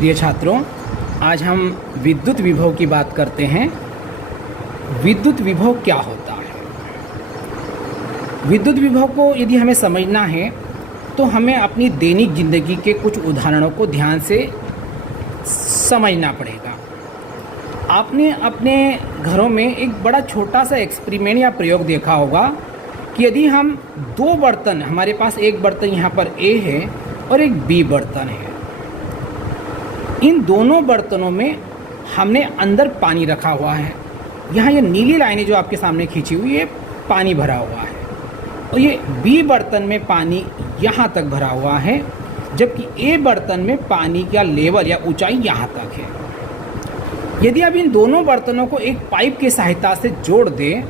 प्रिय छात्रों, आज हम विद्युत विभव की बात करते हैं। विद्युत विभव क्या होता है? विद्युत विभव को यदि हमें समझना है तो हमें अपनी दैनिक जिंदगी के कुछ उदाहरणों को ध्यान से समझना पड़ेगा। आपने अपने घरों में एक बड़ा छोटा सा एक्सपेरिमेंट या प्रयोग देखा होगा कि यदि हम दो बर्तन, हमारे पास एक बर्तन यहाँ पर ए है और एक बी बर्तन है, इन दोनों बर्तनों में हमने अंदर पानी रखा हुआ है। यहाँ ये नीली लाइनें जो आपके सामने खींची हुई है, पानी भरा हुआ है, और ये बी बर्तन में पानी यहाँ तक भरा हुआ है, जबकि ए बर्तन में पानी का लेवल या ऊंचाई यहाँ तक है। यदि आप इन दोनों बर्तनों को एक पाइप की सहायता से जोड़ दें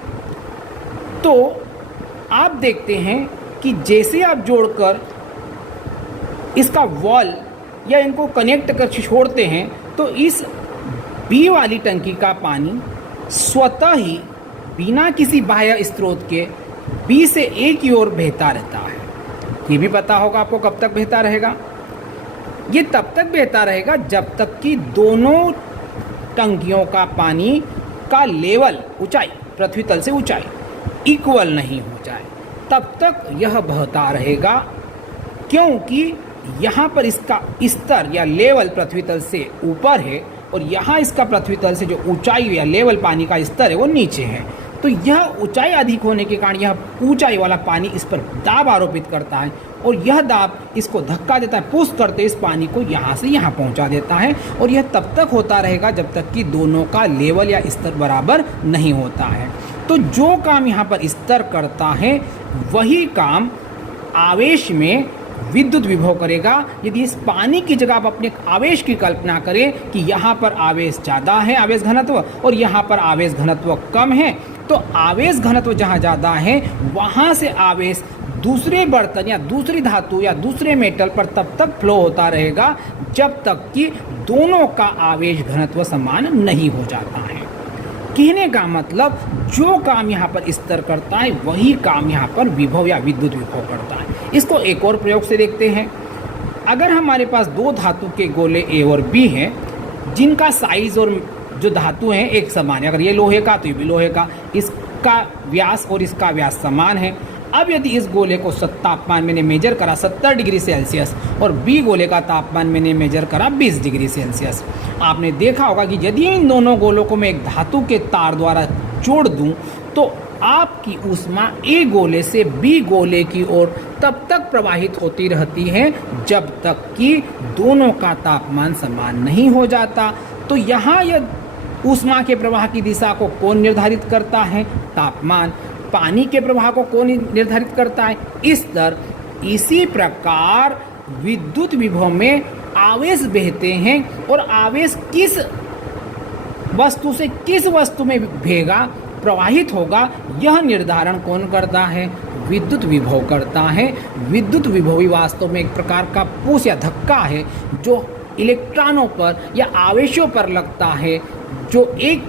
तो आप देखते हैं कि जैसे आप जोड़कर इसका वॉल या इनको कनेक्ट कर छोड़ते हैं तो इस बी वाली टंकी का पानी स्वतः ही बिना किसी बाह्य स्रोत के बी से ए की ओर बहता रहता है। ये भी पता होगा आपको कब तक बहता रहेगा? ये तब तक बहता रहेगा जब तक कि दोनों टंकियों का पानी का लेवल, ऊंचाई, पृथ्वी तल से ऊंचाई इक्वल नहीं हो जाए, तब तक यह बहता रहेगा। क्योंकि यहाँ पर इसका स्तर या लेवल पृथ्वी तल से ऊपर है और यहाँ इसका पृथ्वी तल से जो ऊंचाई या लेवल पानी का स्तर है वो नीचे है। तो यह ऊंचाई अधिक होने के कारण यह ऊंचाई वाला पानी इस पर दाब आरोपित करता है और यह दाब इसको धक्का देता है, पुश करते इस पानी को यहाँ से यहाँ पहुँचा देता है। और यह तब तक होता रहेगा जब तक कि दोनों का लेवल या स्तर बराबर नहीं होता है। तो जो काम यहाँ पर स्तर करता है वही काम आवेश में विद्युत विभव करेगा। यदि इस पानी की जगह आप अपने आवेश की कल्पना करें कि यहाँ पर आवेश ज़्यादा है, आवेश घनत्व, और यहाँ पर आवेश घनत्व कम है, तो आवेश घनत्व जहाँ ज़्यादा है वहाँ से आवेश दूसरे बर्तन या दूसरी धातु या दूसरे मेटल पर तब तक फ्लो होता रहेगा जब तक कि दोनों का आवेश घनत्व समान नहीं हो जाता है। कहने का मतलब जो काम यहाँ पर स्तर करता है वही काम यहाँ पर विभव या विद्युत विभव करता है। इसको एक और प्रयोग से देखते हैं। अगर हमारे पास दो धातु के गोले ए और बी हैं जिनका साइज और जो धातु हैं एक समान है, अगर ये लोहे का तो ये भी लोहे का, इसका व्यास और इसका व्यास समान है। अब यदि इस गोले को तापमान मैंने मेजर करा 70 डिग्री सेल्सियस और बी गोले का तापमान मैंने मेजर करा 20 डिग्री सेल्सियस, आपने देखा होगा कि यदि इन दोनों गोलों को मैं एक धातु के तार द्वारा जोड़ दूं तो आपकी ऊष्मा ए गोले से बी गोले की ओर तब तक प्रवाहित होती रहती है जब तक कि दोनों का तापमान समान नहीं हो जाता। तो यहाँ यह ऊष्मा के प्रवाह की दिशा को कौन निर्धारित करता है? तापमान। पानी के प्रवाह को कौन निर्धारित करता है? स्तर। इसी प्रकार विद्युत विभव में आवेश बहते हैं और आवेश किस वस्तु से किस वस्तु में बहेगा, प्रवाहित होगा, यह निर्धारण कौन करता है? विद्युत विभव करता है। विद्युत विभव वास्तव में एक प्रकार का पुश या धक्का है जो इलेक्ट्रॉनों पर या आवेशों पर लगता है, जो एक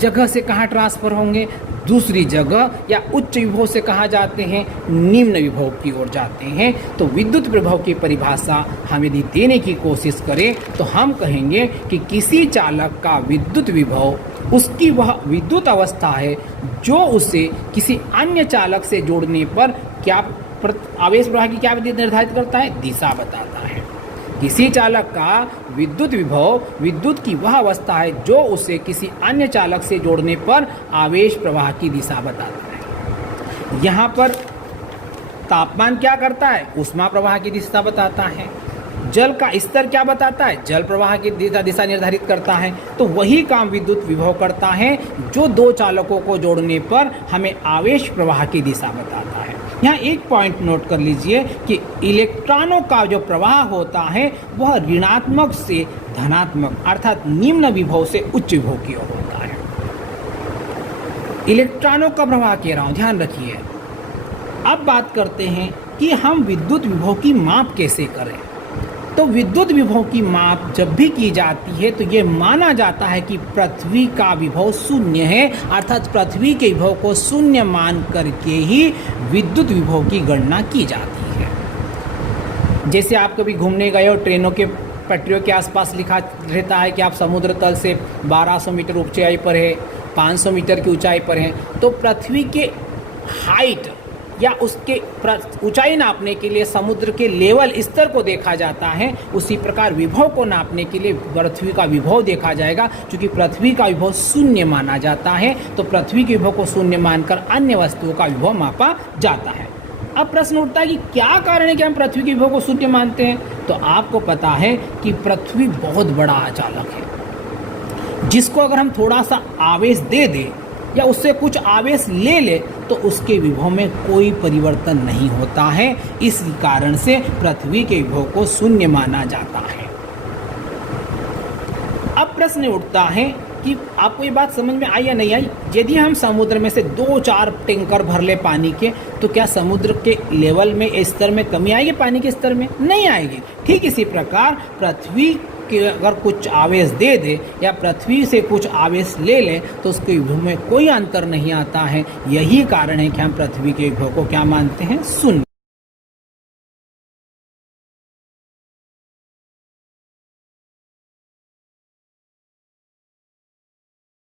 जगह से कहाँ ट्रांसफर होंगे, दूसरी जगह, या उच्च विभव से कहाँ जाते हैं, निम्न विभव की ओर जाते हैं। तो विद्युत विभव की परिभाषा हम यदि देने की कोशिश करें तो हम कहेंगे कि किसी चालक का विद्युत विभव उसकी वह विद्युत अवस्था है जो उसे किसी अन्य चालक से जोड़ने पर क्या आवेश प्रवाह की क्या निर्धारित करता है? दिशा बताता है। किसी चालक का विद्युत विभव विद्युत की वह अवस्था है जो उसे किसी अन्य चालक से जोड़ने पर आवेश प्रवाह की दिशा बताता है। यहाँ पर तापमान क्या करता है? ऊष्मा प्रवाह की दिशा बताता है। जल का स्तर क्या बताता है? जल प्रवाह की दिशा निर्धारित करता है। तो वही काम विद्युत विभव करता है जो दो चालकों को जोड़ने पर हमें आवेश प्रवाह की दिशा बताता है। यहाँ एक पॉइंट नोट कर लीजिए कि इलेक्ट्रॉनों का जो प्रवाह होता है वह ऋणात्मक से धनात्मक अर्थात निम्न विभव से उच्च विभव की ओर होता है। इलेक्ट्रॉनों का प्रवाह कह रहा हूँ, ध्यान रखिए। अब बात करते हैं कि हम विद्युत विभव की माप कैसे करें। तो विद्युत विभव की माप जब भी की जाती है तो ये माना जाता है कि पृथ्वी का विभव शून्य है, अर्थात पृथ्वी के विभव को शून्य मान करके ही विद्युत विभव की गणना की जाती है। जैसे आप कभी घूमने गए और ट्रेनों के पटरियों के आसपास लिखा रहता है कि आप समुद्र तल से 1200 मीटर ऊंचाई पर है, 500 मीटर की ऊंचाई पर है, तो पृथ्वी के हाइट या उसके ऊंचाई नापने के लिए समुद्र के लेवल स्तर को देखा जाता है। उसी प्रकार विभव को नापने के लिए पृथ्वी का विभव देखा जाएगा। क्योंकि पृथ्वी का विभव शून्य माना जाता है, तो पृथ्वी के विभव को शून्य मानकर अन्य वस्तुओं का विभव मापा जाता है। अब प्रश्न उठता है कि क्या कारण है कि हम पृथ्वी के विभव को शून्य मानते हैं। तो आपको पता है कि पृथ्वी बहुत बड़ा अचालक है, जिसको अगर हम थोड़ा सा आवेश दे दें या उससे कुछ आवेश ले ले तो उसके विभव में कोई परिवर्तन नहीं होता है। इस कारण से पृथ्वी के विभव को शून्य माना जाता है। अब प्रश्न उठता है कि आपको ये बात समझ में आई या नहीं आई। यदि हम समुद्र में से 2-4 टैंकर भर ले पानी के, तो क्या समुद्र के लेवल में स्तर में कमी आएगी? पानी के स्तर में नहीं आएगी। ठीक इसी प्रकार पृथ्वी के अगर कुछ आवेश दे दे या पृथ्वी से कुछ आवेश ले ले तो उसके विभव में कोई अंतर नहीं आता है। यही कारण है कि हम पृथ्वी के विभव को क्या मानते हैं? शून्य।